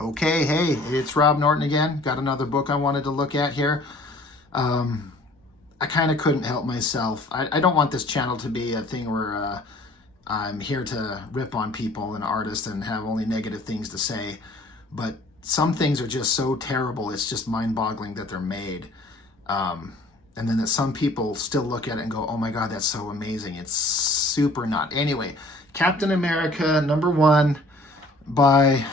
Okay, hey, it's Rob Norton again. Got another book I wanted to look at here. I kind of couldn't help myself. I don't want this channel to be a thing where I'm here to rip on people and artists and have only negative things to say. But some things are just so terrible, it's just mind-boggling that they're made. And then that some people still look at it and go, oh my God, that's so amazing. It's super not. Anyway, Captain America #1 by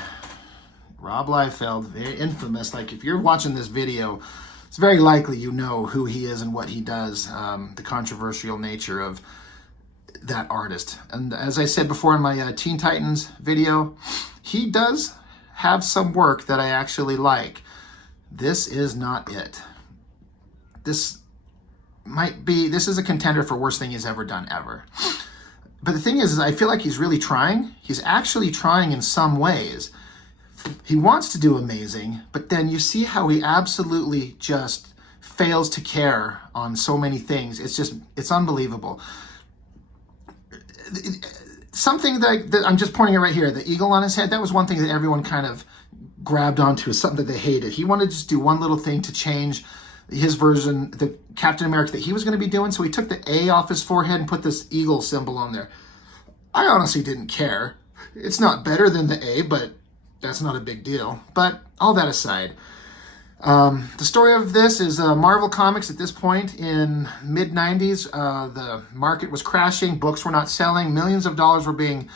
Rob Liefeld, very infamous. Like, if you're watching this video, it's very likely you know who he is and what he does, the controversial nature of that artist. And as I said before in my Teen Titans video, he does have some work that I actually like. This is not it. This is a contender for worst thing he's ever done, ever. But the thing is I feel like he's really trying. He's actually trying in some ways. He wants to do amazing, but then you see how he absolutely just fails to care on so many things. It's unbelievable. Something that I'm just pointing it right here, the eagle on his head, that was one thing that everyone kind of grabbed onto as something that they hated. He wanted to just do one little thing to change his version, the Captain America that he was going to be doing. So he took the A off his forehead and put this eagle symbol on there. I honestly didn't care. It's not better than the A, but that's not a big deal. But all that aside, the story of this is Marvel Comics at this point in mid-90s. The market was crashing. Books were not selling. Millions of dollars were being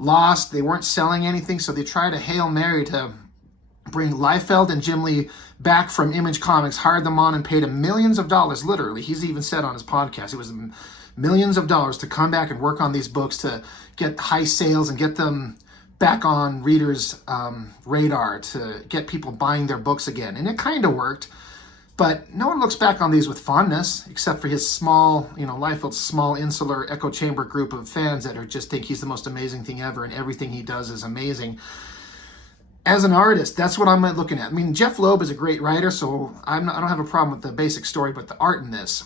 lost. They weren't selling anything, so they tried a Hail Mary to bring Liefeld and Jim Lee back from Image Comics, hired them on and paid them millions of dollars, literally. He's even said on his podcast, it was millions of dollars to come back and work on these books to get high sales and get them back on readers' radar, to get people buying their books again. And it kind of worked, but no one looks back on these with fondness, except for his small, Liefeld's small insular echo chamber group of fans that just think he's the most amazing thing ever and everything he does is amazing. As an artist, that's what I'm looking at. I mean, Jeff Loeb is a great writer, so I don't have a problem with the basic story, but the art in this.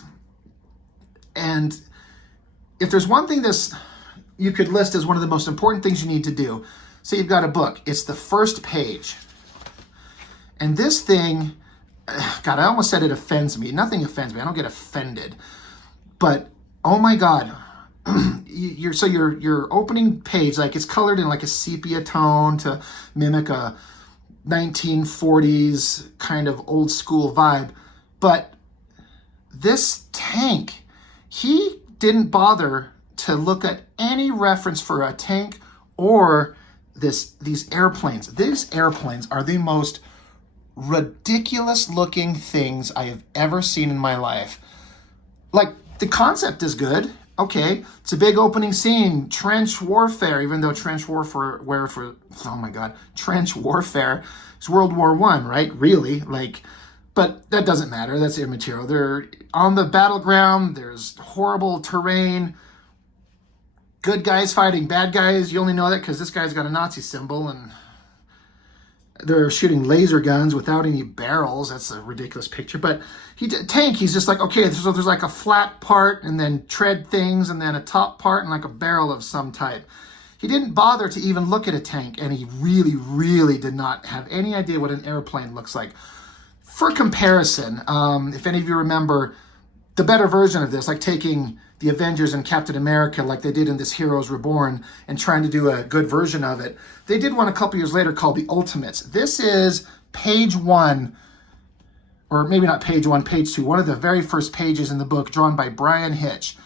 And if there's one thing you could list as one of the most important things you need to do, say you've got a book, it's the first page. And this thing, God, I almost said it offends me. Nothing offends me. I don't get offended. But, oh my God, your opening page, like, it's colored in like a sepia tone to mimic a 1940s kind of old school vibe. But this tank, he didn't bother to look at any reference for a tank or these airplanes. These airplanes are the most ridiculous looking things I have ever seen in my life. Like, the concept is good. Okay, it's a big opening scene, trench warfare, even though trench warfare is World War I, right? Really, but that doesn't matter. That's immaterial. They're on the battleground. There's horrible terrain. Good guys fighting bad guys. You only know that because this guy's got a Nazi symbol, and they're shooting laser guns without any barrels. That's a ridiculous picture. But he's just like, okay, so there's like a flat part and then tread things and then a top part and like a barrel of some type. He didn't bother to even look at a tank, and he really, really did not have any idea what an airplane looks like. For comparison, if any of you remember the better version of this, like taking the Avengers and Captain America like they did in this Heroes Reborn and trying to do a good version of it. They did one a couple years later called The Ultimates. This is page 1, or maybe not page 1, page 2, one of the very first pages in the book, drawn by Brian Hitch.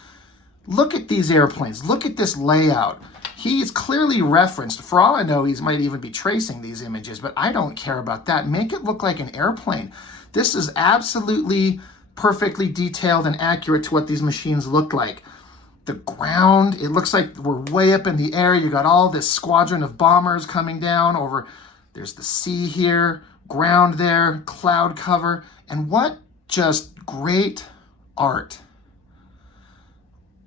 Look at these airplanes. Look at this layout. He's clearly referenced. For all I know, he might even be tracing these images, but I don't care about that. Make it look like an airplane. This is absolutely perfectly detailed and accurate to what these machines look like. The ground, it looks like we're way up in the air. You got all this squadron of bombers coming down over. There's the sea here, ground there, cloud cover. And what just great art.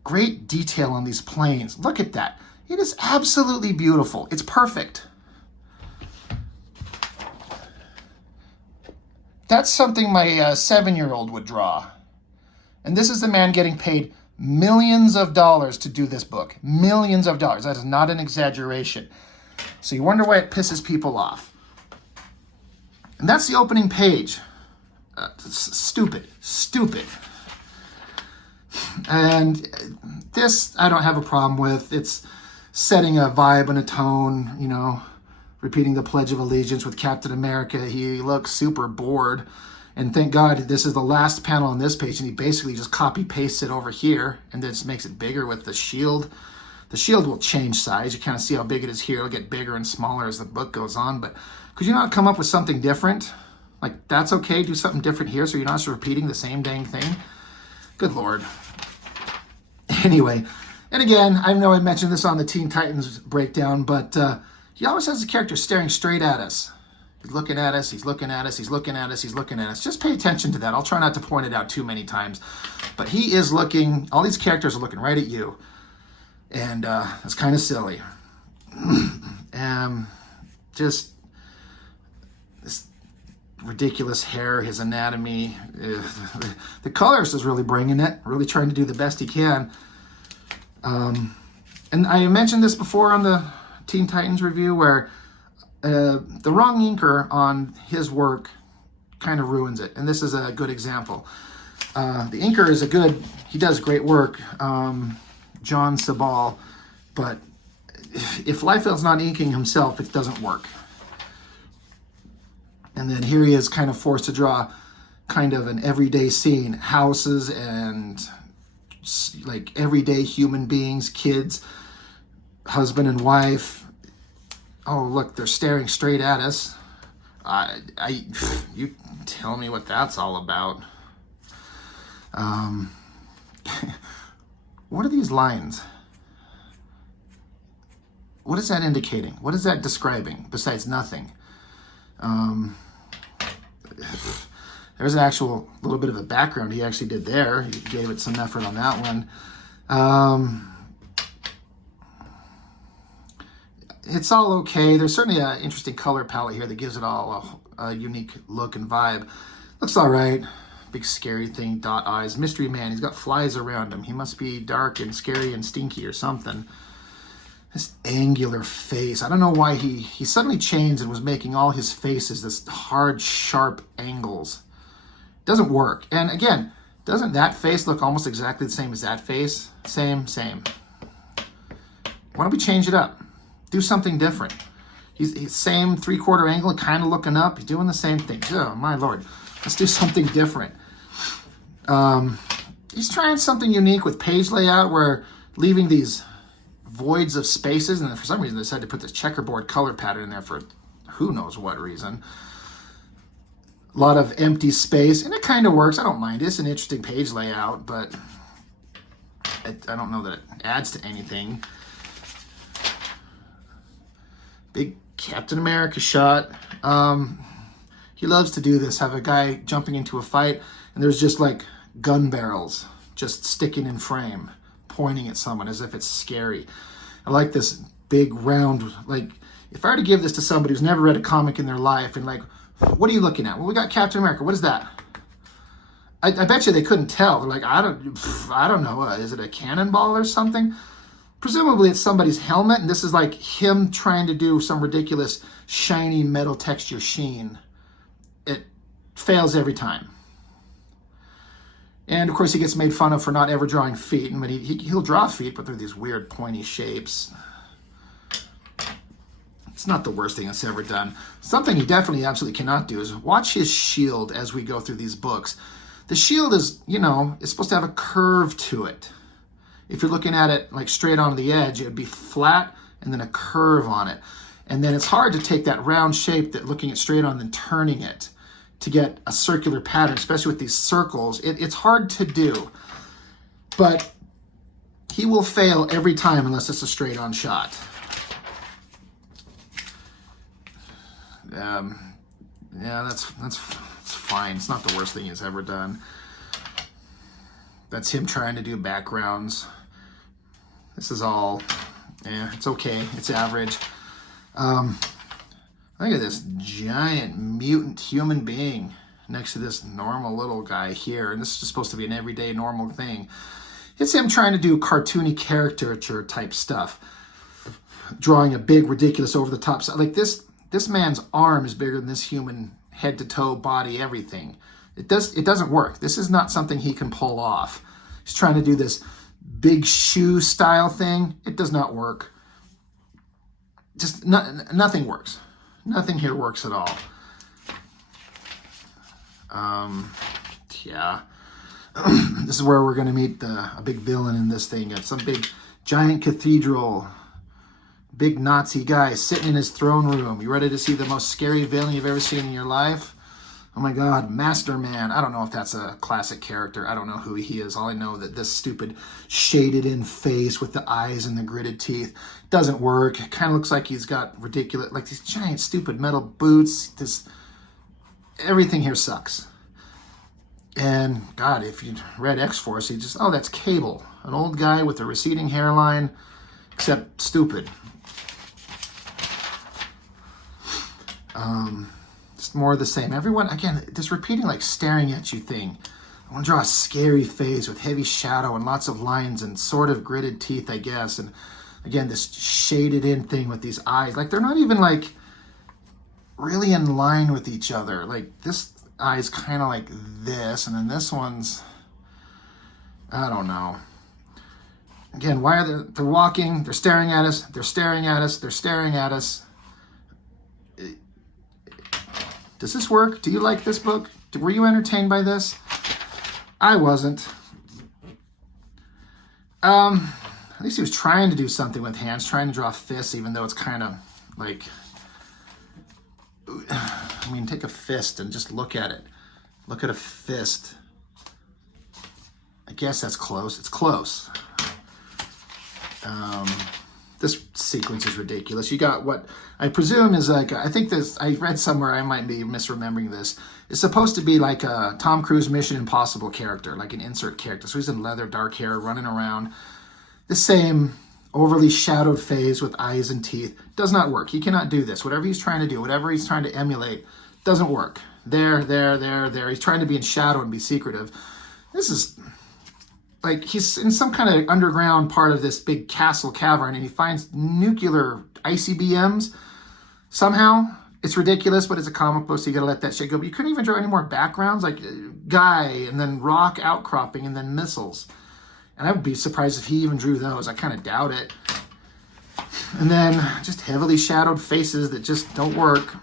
Great detail on these planes. Look at that. It is absolutely beautiful. It's perfect. That's something my 7-year-old would draw. And this is the man getting paid millions of dollars to do this book. Millions of dollars. That is not an exaggeration. So you wonder why it pisses people off. And that's the opening page. Stupid. And this I don't have a problem with. It's setting a vibe and a tone, you know, repeating the Pledge of Allegiance with Captain America. He looks super bored. And thank God this is the last panel on this page, and he basically just copy pastes it over here and then just makes it bigger with the shield. The shield will change size. You kind of see how big it is here. It'll get bigger and smaller as the book goes on. But could you not come up with something different? Like, that's okay. Do something different here so you're not just repeating the same dang thing. Good Lord. Anyway, and again, I know I mentioned this on the Teen Titans breakdown, but he always has the character staring straight at us. He's looking at us, he's looking at us, he's looking at us, he's looking at us. Just pay attention to that. I'll try not to point it out too many times. But he is looking, all these characters are looking right at you. And that's kind of silly. Just this ridiculous hair, his anatomy. The colorist is really bringing it, really trying to do the best he can. And I mentioned this before on the Teen Titans review where the wrong inker on his work kind of ruins it. And this is a good example. The inker is he does great work, John Sabal, but if Liefeld's not inking himself, it doesn't work. And then here he is kind of forced to draw kind of an everyday scene, houses and like everyday human beings, kids, husband and wife. Oh, look, they're staring straight at us. You tell me what that's all about. What are these lines? What is that indicating? What is that describing besides nothing? There's an actual little bit of a background he actually did there. He gave it some effort on that one. It's all okay. There's certainly an interesting color palette here that gives it all a unique look and vibe. Looks all right. Big scary thing, dot eyes. Mystery man, he's got flies around him. He must be dark and scary and stinky or something. This angular face. I don't know why he suddenly changed and was making all his faces this hard, sharp angles. Doesn't work. And again, doesn't that face look almost exactly the same as that face? Same. Why don't we change it up? Do something different. He's same 3/4 angle, kind of looking up. He's doing the same thing. Oh, my Lord. Let's do something different. He's trying something unique with page layout where leaving these voids of spaces, and for some reason they decided to put this checkerboard color pattern in there for who knows what reason. A lot of empty space, and it kind of works. I don't mind it. It's an interesting page layout, but I don't know that it adds to anything. Big Captain America shot. He loves to do this, have a guy jumping into a fight, and there's just like gun barrels just sticking in frame, pointing at someone as if it's scary. I like this big round, like, if I were to give this to somebody who's never read a comic in their life and like, what are you looking at? Well, we got Captain America. What is that? I bet you they couldn't tell. They're like, I don't know. Is it a cannonball or something? Presumably it's somebody's helmet, and this is like him trying to do some ridiculous shiny metal texture sheen. It fails every time. And of course he gets made fun of for not ever drawing feet, but he'll draw feet, but they're these weird pointy shapes. It's not the worst thing that's ever done. Something he definitely absolutely cannot do is watch his shield as we go through these books. The shield is, it's supposed to have a curve to it. If you're looking at it like straight on the edge, it would be flat and then a curve on it. And then it's hard to take that round shape that looking at straight on and then turning it to get a circular pattern, especially with these circles. It's hard to do, but he will fail every time unless it's a straight on shot. Yeah, that's fine. It's not the worst thing he's ever done. That's him trying to do backgrounds. This is all, it's okay. It's average. Look at this giant mutant human being next to this normal little guy here. And this is just supposed to be an everyday normal thing. It's him trying to do cartoony caricature type stuff. Drawing a big, ridiculous, over-the-top stuff. Like this man's arm is bigger than this human head to toe, body, everything. It doesn't work. This is not something he can pull off. He's trying to do this big shoe style thing. It does not work. Just nothing works. Nothing here works at all. Yeah. This is where we're going to meet a big villain in this thing. It's some big giant cathedral, big Nazi guy sitting in his throne room. You ready to see the most scary villain you've ever seen in your life? Oh my God, Master Man. I don't know if that's a classic character. I don't know who he is. All I know that this stupid shaded in face with the eyes and the gritted teeth doesn't work. It kind of looks like he's got ridiculous, like these giant stupid metal boots. Everything here sucks. And God, if you read X-Force, oh, that's Cable. An old guy with a receding hairline, except stupid. Just more of the same. Everyone, again, this repeating like staring at you thing. I want to draw a scary face with heavy shadow and lots of lines and sort of gritted teeth, I guess. And again, this shaded in thing with these eyes. Like they're not even like really in line with each other. Like this eye's kind of like this, and then this one's, I don't know. Again, why are they're walking, they're staring at us, they're staring at us, they're staring at us. Does this work? Do you like this book? Were you entertained by this? I wasn't. At least he was trying to do something with hands, trying to draw fists, even though it's kind of like, I mean, take a fist and just look at it. Look at a fist. I guess that's close. It's close. This sequence is ridiculous. You got what I presume is like, I think this, I read somewhere, I might be misremembering this. It's supposed to be like a Tom Cruise Mission Impossible character, like an insert character. So he's in leather, dark hair, running around. The same overly shadowed face with eyes and teeth. Does not work. He cannot do this. Whatever he's trying to do, whatever he's trying to emulate, doesn't work. There. He's trying to be in shadow and be secretive. This is like he's in some kind of underground part of this big castle cavern, and he finds nuclear ICBMs. Somehow, it's ridiculous, but it's a comic book, so you gotta let that shit go. But you couldn't even draw any more backgrounds, like guy, and then rock outcropping, and then missiles. And I would be surprised if he even drew those. I kind of doubt it. And then just heavily shadowed faces that just don't work.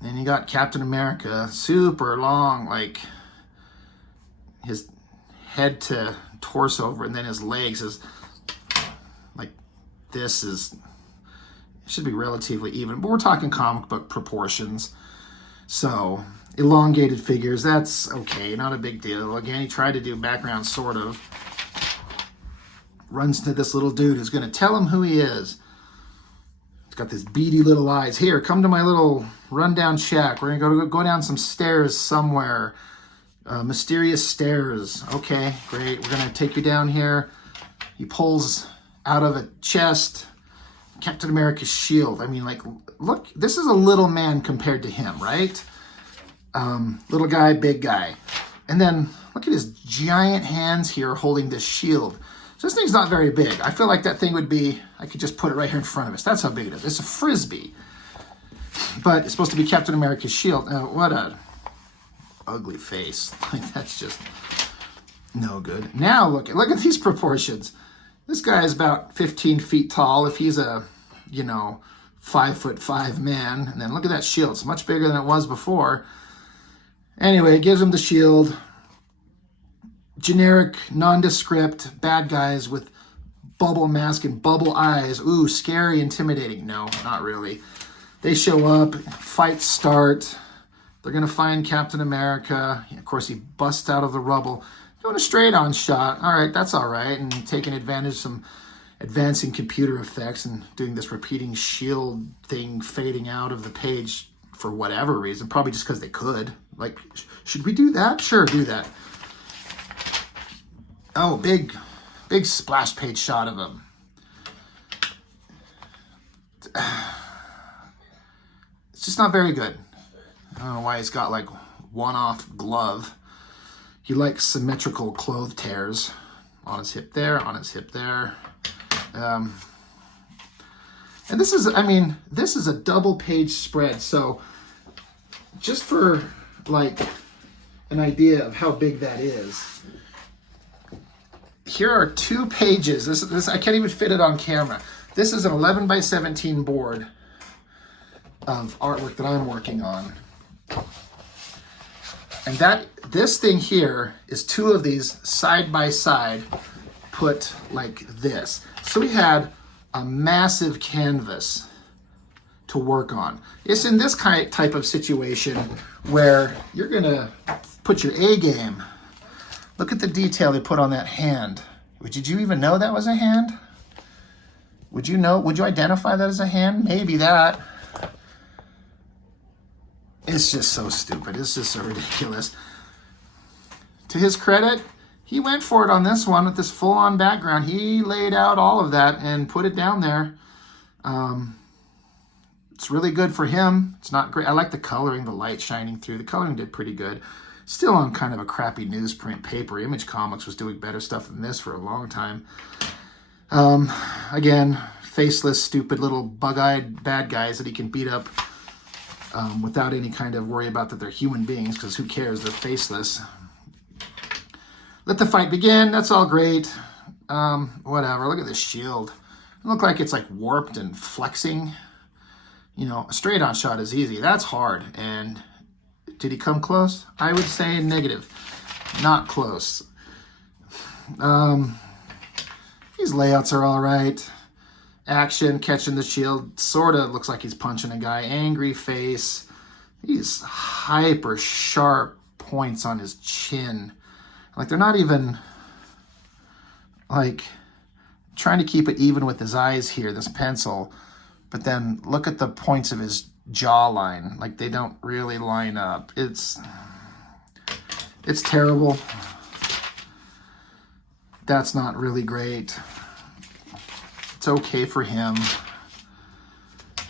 And you got Captain America, super long, like his head to torso over, and then his legs is like this is, it should be relatively even, but we're talking comic book proportions. So elongated figures, that's okay, not a big deal. Again, he tried to do background, sort of. Runs to this little dude who's going to tell him who he is. He's got these beady little eyes. Here, come to my little rundown shack. We're going to go down some stairs somewhere. Mysterious stairs. Okay, great. We're going to take you down here. He pulls out of a chest Captain America's shield. I mean, like, look, this is a little man compared to him, right? Little guy, big guy. And then look at his giant hands here holding this shield. So this thing's not very big. I feel like that thing would be, I could just put it right here in front of us. That's how big it is. It's a frisbee. But it's supposed to be Captain America's shield. What a ugly face. Like, that's just no good. Now look at these proportions. This guy is about 15 feet tall. If he's a, 5'5" man. And then look at that shield. It's much bigger than it was before. Anyway, it gives him the shield. Generic, nondescript bad guys with bubble mask and bubble eyes. Ooh, scary, intimidating. No, not really. They show up, fights start. They're going to find Captain America. Of course, he busts out of the rubble. Doing a straight-on shot. All right, that's all right. And taking advantage of some advancing computer effects and doing this repeating shield thing fading out of the page for whatever reason. Probably just because they could. Like, should we do that? Sure, do that. Oh, big splash page shot of him. It's just not very good. I don't know why he's got like one-off glove. He likes symmetrical clothes tears on his hip there, on his hip there. And this is, I mean, this is a double page spread. So just for like an idea of how big that is, here are 2 pages. This I can't even fit it on camera. This is an 11 by 17 board of artwork that I'm working on. And this thing here is 2 of these side by side put like this. So we had a massive canvas to work on. It's in this type of situation where you're gonna put your A game. Look at the detail they put on that hand. Did you even know that was a hand? Would you identify that as a hand? Maybe that. It's just so stupid. It's just so ridiculous. To his credit, he went for it on this one with this full-on background. He laid out all of that and put it down there. It's really good for him. It's not great. I like the coloring, the light shining through. The coloring did pretty good. Still on kind of a crappy newsprint paper. Image Comics was doing better stuff than this for a long time. Again, faceless, stupid little bug-eyed bad guys that he can beat up without any kind of worry about that they're human beings, because who cares? They're faceless. Let the fight begin. That's all great. Whatever. Look at this shield. It looks like it's like warped and flexing. You know, a straight-on shot is easy. That's hard. And did he come close? I would say negative. Not close. These layouts are all right. Action, catching the shield. Sorta looks like he's punching a guy. Angry face. These hyper sharp points on his chin. Like they're not even like trying to keep it even with his eyes here, this pencil. But then look at the points of his jawline. Like they don't really line up. It's terrible. That's not really great. It's okay for him.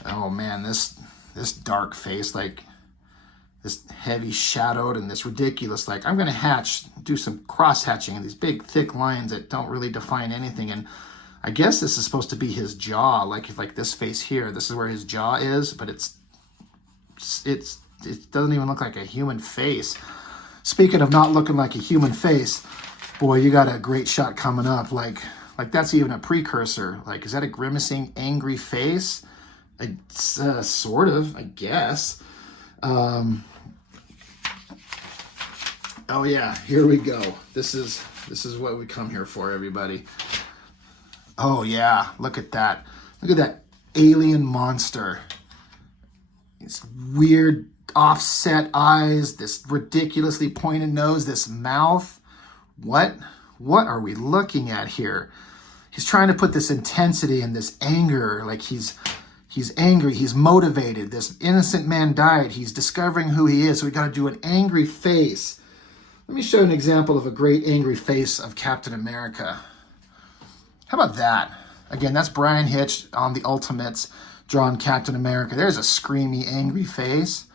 Oh man, this dark face, like this heavy shadowed and this ridiculous, like I'm gonna do some cross hatching and these big thick lines that don't really define anything. And I guess this is supposed to be his jaw, like this face here. This is where his jaw is, but it doesn't even look like a human face. Speaking of not looking like a human face, boy, you got a great shot coming up. Like that's even a precursor. Like, is that a grimacing, angry face? It's sort of, I guess. Oh yeah, here we go. This is what we come here for, everybody. Oh yeah, look at that. Look at that alien monster. It's weird offset eyes, this ridiculously pointed nose, this mouth. What are we looking at here? He's trying to put this intensity and this anger, like he's angry, he's motivated. This innocent man died. He's discovering who he is. So we got to do an angry face. Let me show you an example of a great angry face of Captain America. How about that? Again, that's Brian Hitch on the Ultimates drawn Captain America. There's a screamy, angry face.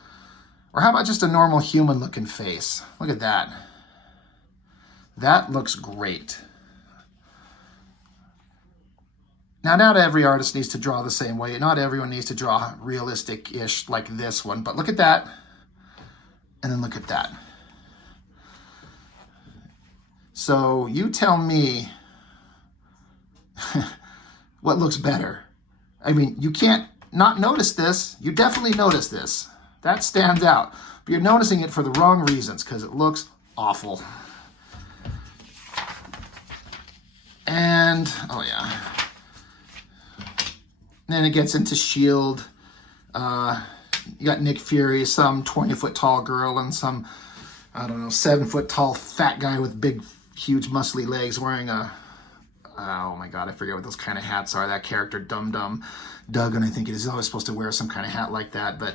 Or how about just a normal human-looking face? Look at that. That looks great. Now, not every artist needs to draw the same way. Not everyone needs to draw realistic-ish like this one. But look at that. And then look at that. So you tell me what looks better. I mean, you can't not notice this. You definitely notice this. That stands out. But you're noticing it for the wrong reasons because it looks awful. And, oh yeah. Then it gets into S.H.I.E.L.D. You got Nick Fury, some 20-foot tall girl, and some, I don't know, 7-foot tall fat guy with big, huge, muscly legs wearing a, oh my god, I forget what those kind of hats are. That character, Dum Dum Duggan, I think it is. He's always supposed to wear some kind of hat like that, but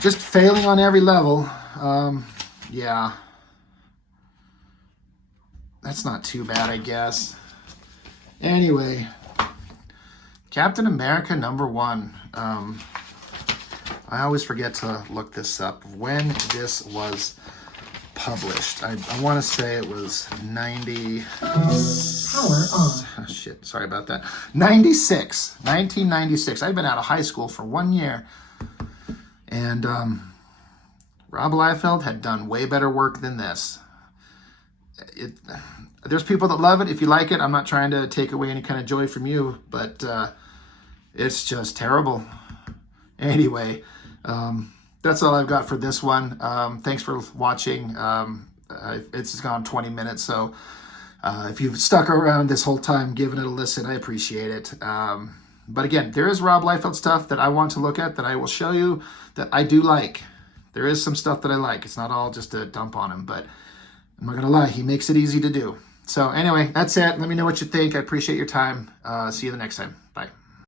just failing on every level. Yeah. That's not too bad, I guess. Anyway, Captain America #1. I always forget to look this up. When this was published. I want to say it was 90. Power on. Oh, shit, sorry about that. 1996. I'd been out of high school for 1 year. And Rob Liefeld had done way better work than this. There's people that love it. If you like it, I'm not trying to take away any kind of joy from you, but it's just terrible. Anyway, that's all I've got for this one. Thanks for watching. It's gone 20 minutes, so if you've stuck around this whole time giving it a listen, I appreciate it. But again, there is Rob Liefeld stuff that I want to look at that I will show you that I do like. There is some stuff that I like. It's not all just a dump on him, but I'm not going to lie. He makes it easy to do. So anyway, that's it. Let me know what you think. I appreciate your time. See you the next time. Bye.